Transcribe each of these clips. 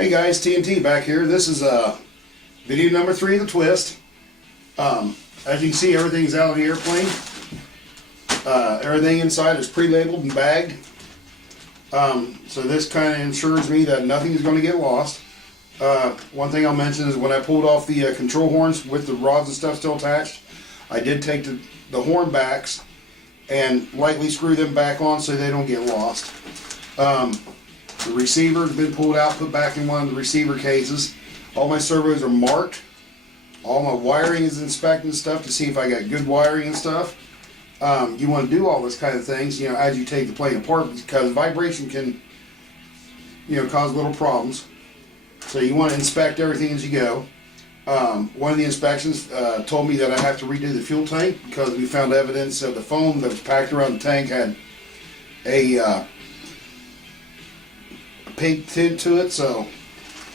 Hey guys, TNT back here. This is video number 3 of the twist. As you can see, everything's out of the airplane. Everything inside is pre-labeled and bagged. So this kind of ensures me that nothing is going to get lost. One thing I'll mention is when I pulled off the control horns with the rods and stuff still attached, I did take the horn backs and lightly screw them back on so they don't get lost. The receiver's been pulled out, put back in one of the receiver cases. All my servos are marked. All my wiring is inspected and stuff to see if I got good wiring and stuff. You want to do all this kind of things, as you take the plane apart, because vibration can, cause little problems. So you want to inspect everything as you go. One of the inspections told me that I have to redo the fuel tank because we found evidence of the foam that was packed around the tank had a pink tint to it, so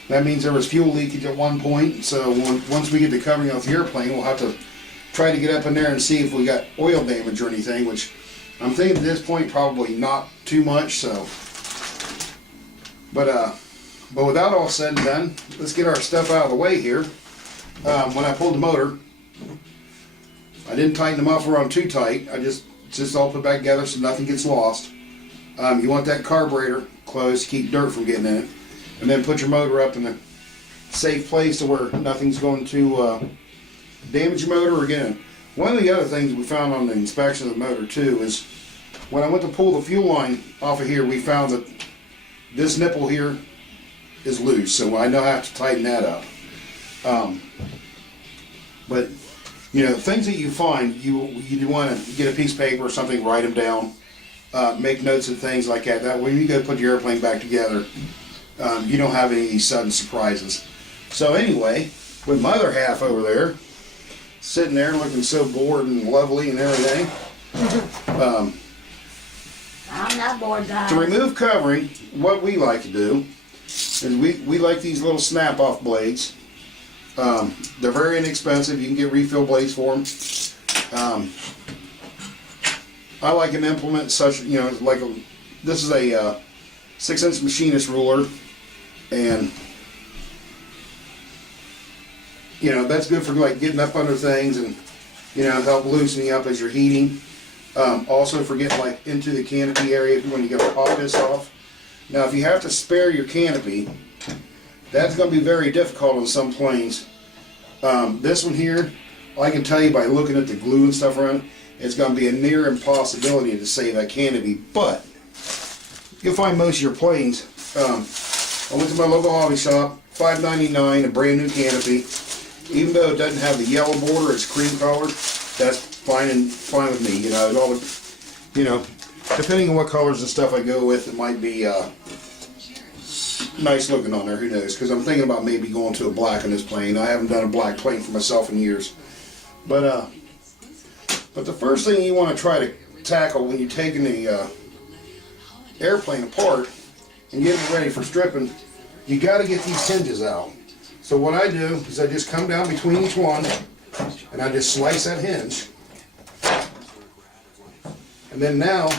that means there was fuel leakage at one point. So once we get the covering off the airplane, we'll have to try to get up in there and see if we got oil damage or anything, which I'm thinking at this point probably not too much. So, but without all said and done, let's get our stuff out of the way here. When I pulled the motor, I didn't tighten the muffler on too tight. I just all put back together so nothing gets lost. You want that carburetor closed to keep dirt from getting in it, and then put your motor up in a safe place to where nothing's going to damage your motor. Again, one of the other things we found on the inspection of the motor too is when I went to pull the fuel line off of here, we found that this nipple here is loose, so I know I have to tighten that up. But things that you find, you want to get a piece of paper or something, write them down, make notes of things like that. That way, when you go put your airplane back together, you don't have any of these sudden surprises. So anyway, with my other half over there, sitting there looking so bored and lovely and everything. I'm not bored, guys. To remove covering, what we like to do is we like these little snap-off blades. They're very inexpensive. You can get refill blades for them. I like an implement such, this is a 6-inch machinist ruler, and that's good for like getting up under things and help loosening up as you're heating. Also for getting like into the canopy area when you gotta pop this off. Now if you have to spare your canopy, that's going to be very difficult on some planes. This one here, I can tell you by looking at the glue and stuff around, it's going to be a near impossibility to save that canopy. But you'll find most of your planes. I went to my local hobby shop, $5.99, a brand new canopy. Even though it doesn't have the yellow border, it's cream colored. That's fine with me. It all, depending on what colors and stuff I go with, it might be nice looking on there. Who knows? Because I'm thinking about maybe going to a black on this plane. I haven't done a black plane for myself in years. But the first thing you want to try to tackle when you're taking the airplane apart and getting it ready for stripping, you got to get these hinges out. So what I do is I just come down between each one and I just slice that hinge. And then now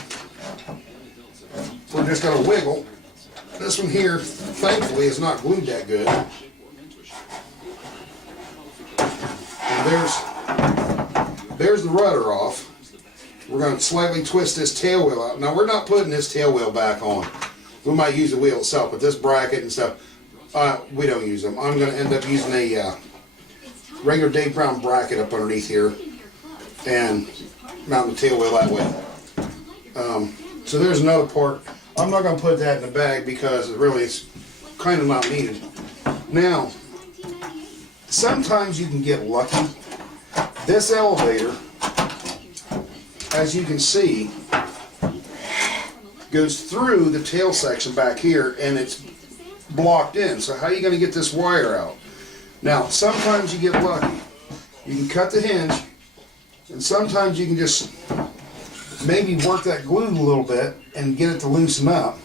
we're just going to wiggle. This one here, thankfully, is not glued that good. And there's the rudder off. We're going to slightly twist this tail wheel out. Now we're not putting this tail wheel back on. We might use the wheel itself, but this bracket and stuff, we don't use them. I'm going to end up using a regular Dave Brown bracket up underneath here and mount the tail wheel that way. So there's another part. I'm not going to put that in the bag because it's kind of not needed. Now, sometimes you can get lucky. This elevator, as you can see, goes through the tail section back here and it's blocked in. So how are you going to get this wire out? Now, sometimes you get lucky. You can cut the hinge, and sometimes you can just maybe work that glue a little bit and get it to loosen up.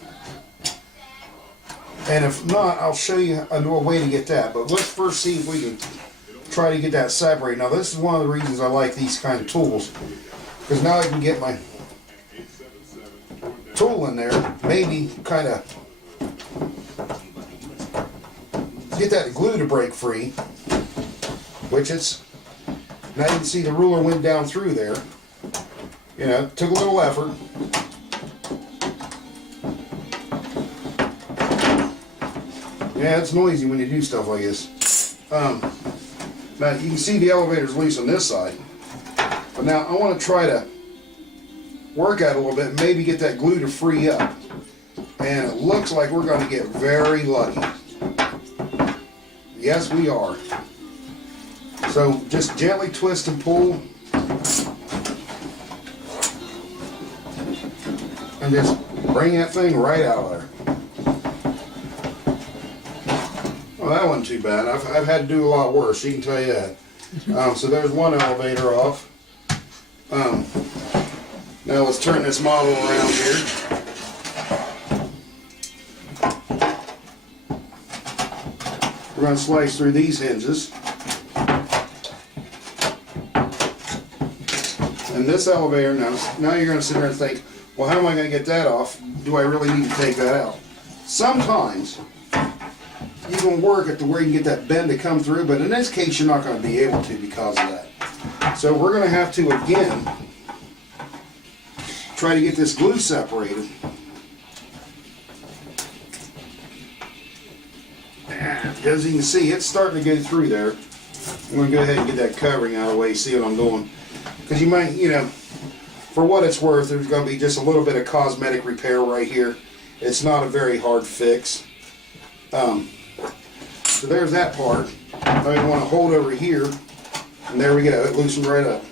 And if not, I'll show you a way to get that. But let's first see if we can try to get that separated. Now this is one of the reasons I like these kind of tools, because now I can get my tool in there, maybe kind of get that glue to break free, which it's, now you can see the ruler went down through there. You know, took a little effort. Yeah, it's noisy when you do stuff like this. Now you can see the elevator's loose on this side. But now I want to try to work at it a little bit, maybe get that glue to free up. And it looks like we're going to get very lucky. Yes, we are. So just gently twist and pull. And just bring that thing right out of there. Well, that wasn't too bad. I've had to do a lot worse, she can tell you that. So there's one elevator off. Now let's turn this model around here. We're going to slice through these hinges. And this elevator, now you're going to sit there and think, well, how am I going to get that off? Do I really need to take that out? Sometimes you can work at where you can get that bend to come through, but in this case you're not going to be able to because of that. So we're going to have to, again, try to get this glue separated. As you can see, it's starting to go through there. I'm going to go ahead and get that covering out of the way, see what I'm doing. Because you might, you know, for what it's worth, there's going to be just a little bit of cosmetic repair right here. It's not a very hard fix. So there's that part. Now you want to hold over here, and there we go. It loosened right up.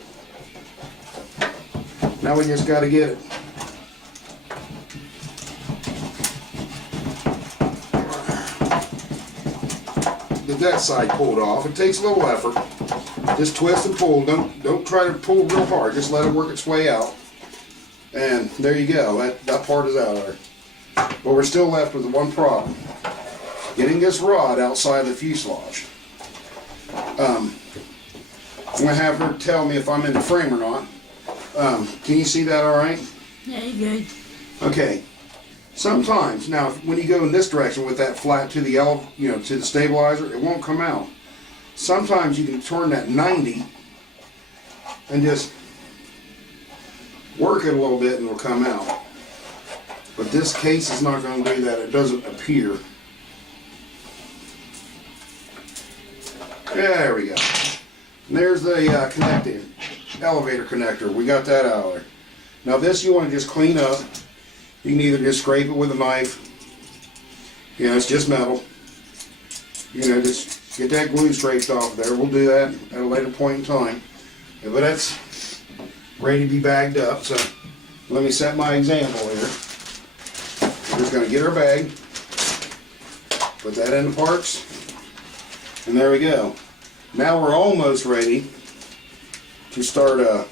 Now we just got to get it. Get that side pulled off. It takes a little effort. Just twist and pull. Don't try to pull real hard. Just let it work its way out. And there you go. That part is out of there. But we're still left with one problem. Getting this rod outside the fuselage. I'm going to have her tell me if I'm in the frame or not. Can you see that all right? Yeah, you good. Okay. Sometimes, now when you go in this direction with that flat to the to the stabilizer, it won't come out. Sometimes you can turn that 90 and just work it a little bit and it'll come out. But this case is not going to do that. It doesn't appear. There we go. And there's the connecting elevator connector. We got that out of there. Now this you want to just clean up. You can either just scrape it with a knife. You know, it's just metal. You know, just get that glue scraped off there. We'll do that at a later point in time. Yeah, but that's ready to be bagged up. So let me set my example here. We're just going to get our bag. Put that in the parts. And there we go. Now we're almost ready to start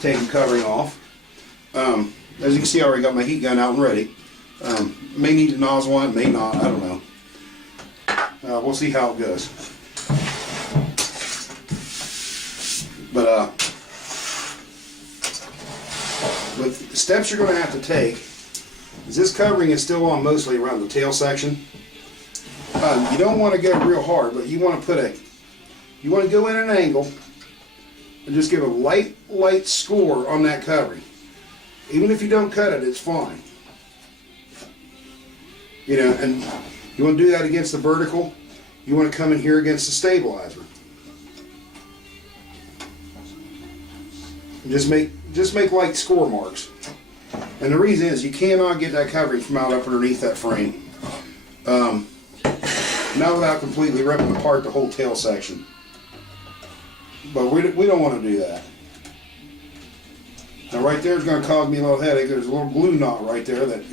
taking covering off. As you can see, I already got my heat gun out and ready. May need to nozzle on it, may not, I don't know. We'll see how it goes. But with the steps you're going to have to take, is this covering is still on mostly around the tail section. You don't want to go real hard, but you want to go in an angle and just give a light score on that covering. Even if you don't cut it, it's fine. You know, and you want to do that against the vertical. You want to come in here against the stabilizer. And just make light score marks. And the reason is you cannot get that covering from out up underneath that frame. Not without completely ripping apart the whole tail section. But we don't want to do that. Now right there is going to cause me a little headache. There's a little glue knot right there that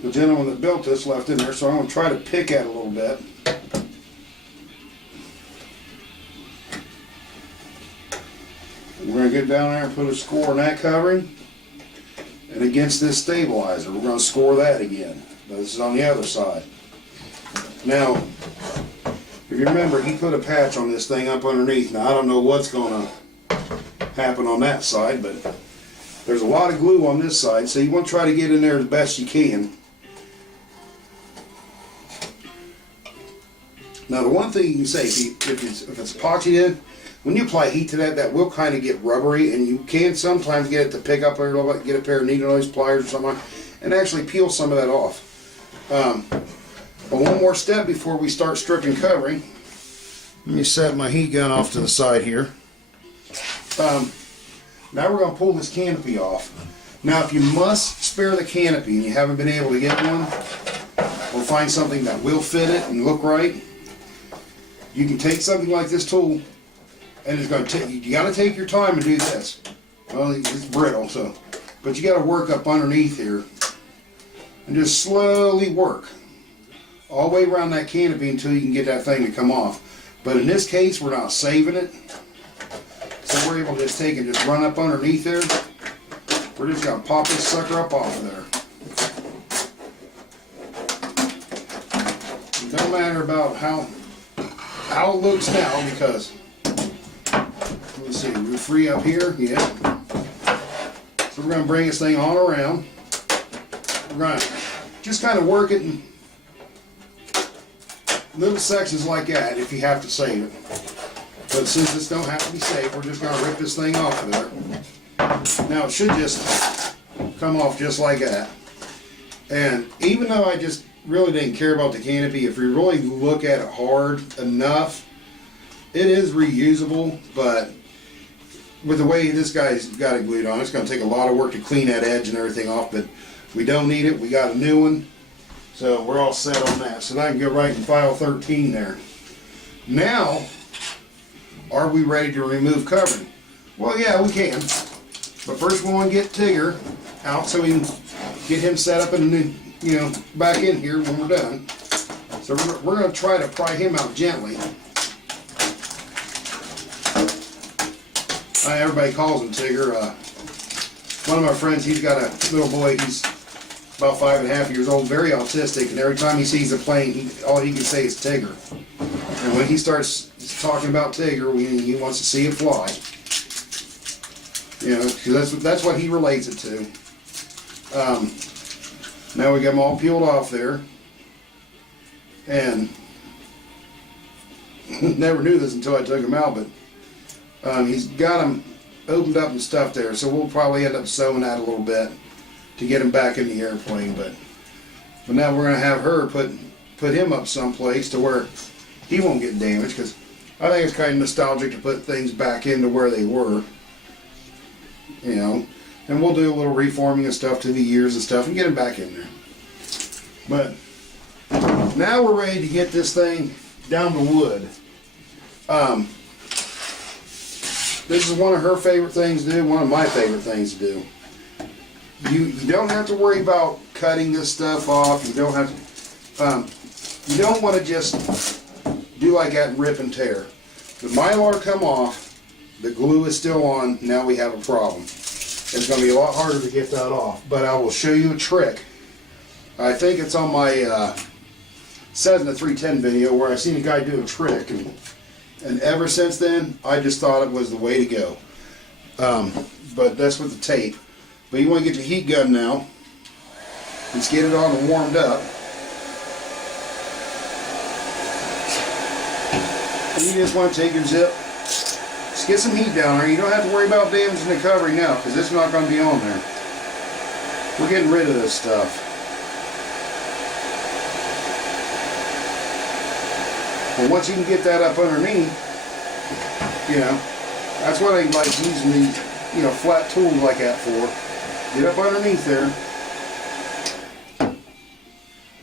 the gentleman that built this left in there, so I'm going to try to pick at it a little bit. We're going to get down there and put a score on that covering. And against this stabilizer, we're going to score that again. But this is on the other side. Now, if you remember, he put a patch on this thing up underneath. Now, I don't know what's going to happen on that side, but there's a lot of glue on this side, so you want to try to get in there as best you can. Now the one thing you can say, if it's epoxied in, when you apply heat to that, that will kind of get rubbery, and you can sometimes get it to pick up a little bit, get a pair of needle nose pliers or something, and actually peel some of that off. But one more step before we start stripping covering. Let me set my heat gun off to the side here. Now we're going to pull this canopy off. Now if you must spare the canopy and you haven't been able to get one, or find something that will fit it and look right, you can take something like this tool, and it's going to take, you got to take your time to do this. Well, it's brittle, so, but you got to work up underneath here and just slowly work all the way around that canopy until you can get that thing to come off. But in this case, we're not saving it, so we're able to just take and just run up underneath there. We're just going to pop this sucker up off of there. It don't matter about how it looks now, because let's see, we're free up here, yeah. So we're going to bring this thing on around. We're going to just kind of work it in little sections like that if you have to save it. But since this don't have to be saved, we're just going to rip this thing off of there. Now it should just come off just like that. And even though I just really didn't care about the canopy, if you really look at it hard enough, it is reusable, but with the way this guy's got it glued on, it's going to take a lot of work to clean that edge and everything off, but we don't need it. We got a new one, so we're all set on that. So I can go right in file 13 there. Now, are we ready to remove covering? Well, yeah, we can. But first we want to get Tigger out so we can get him set up and, you know, back in here when we're done. So we're going to try to pry him out gently. Everybody calls him Tigger. One of my friends, he's got a little boy, he's about 5.5 years old, very autistic, and every time he sees a plane, all he can say is Tigger. And when he starts talking about Tigger, he wants to see it fly. You know, because that's what he relates it to. Now we got them all peeled off there, and never knew this until I took him out, but he's got them opened up and stuff there, so we'll probably end up sewing that a little bit to get him back in the airplane. But now we're going to have her put him up someplace to where he won't get damaged, because I think it's kind of nostalgic to put things back into where they were, you know. And we'll do a little reforming and stuff to the ears and stuff and get him back in there. But now we're ready to get this thing down to wood. This is one of her favorite things to do, one of my favorite things to do. You don't have to worry about cutting this stuff off. You don't have to, you don't want to just do like that and rip and tear. The Mylar come off, the glue is still on, now we have a problem. It's going to be a lot harder to get that off, but I will show you a trick. I think it's on my Cessna 310 video where I seen a guy do a trick, and ever since then I just thought it was the way to go. But that's with the tape. But you want to get your heat gun now. Let's get it on and warmed up. And you just want to take your zip, just get some heat down there. You don't have to worry about damaging the covering now, because it's not going to be on there. We're getting rid of this stuff. Well, once you can get that up underneath, you know, that's what I like using these, you know, flat tools like that for. Get up underneath there.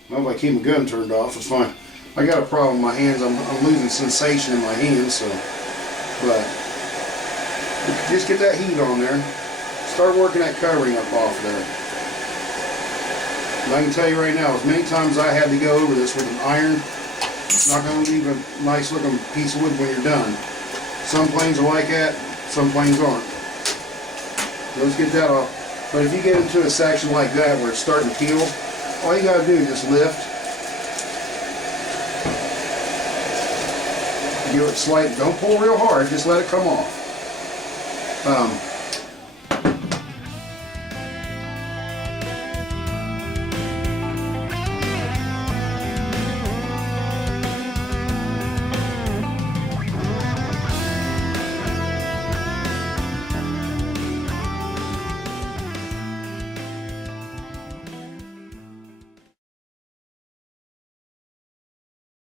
Well, if I keep my gun turned off, it's fine. I got a problem with my hands. I'm losing sensation in my hands, so. But just get that heat on there. Start working that covering up off there. And I can tell you right now, as many times I had to go over this with an iron, it's not going to leave a nice looking piece of wood when you're done. Some planes are like that, some planes aren't. So let's get that off. But if you get into a section like that where it's starting to peel, all you got to do is just lift. Give it slight, don't pull real hard, just let it come off.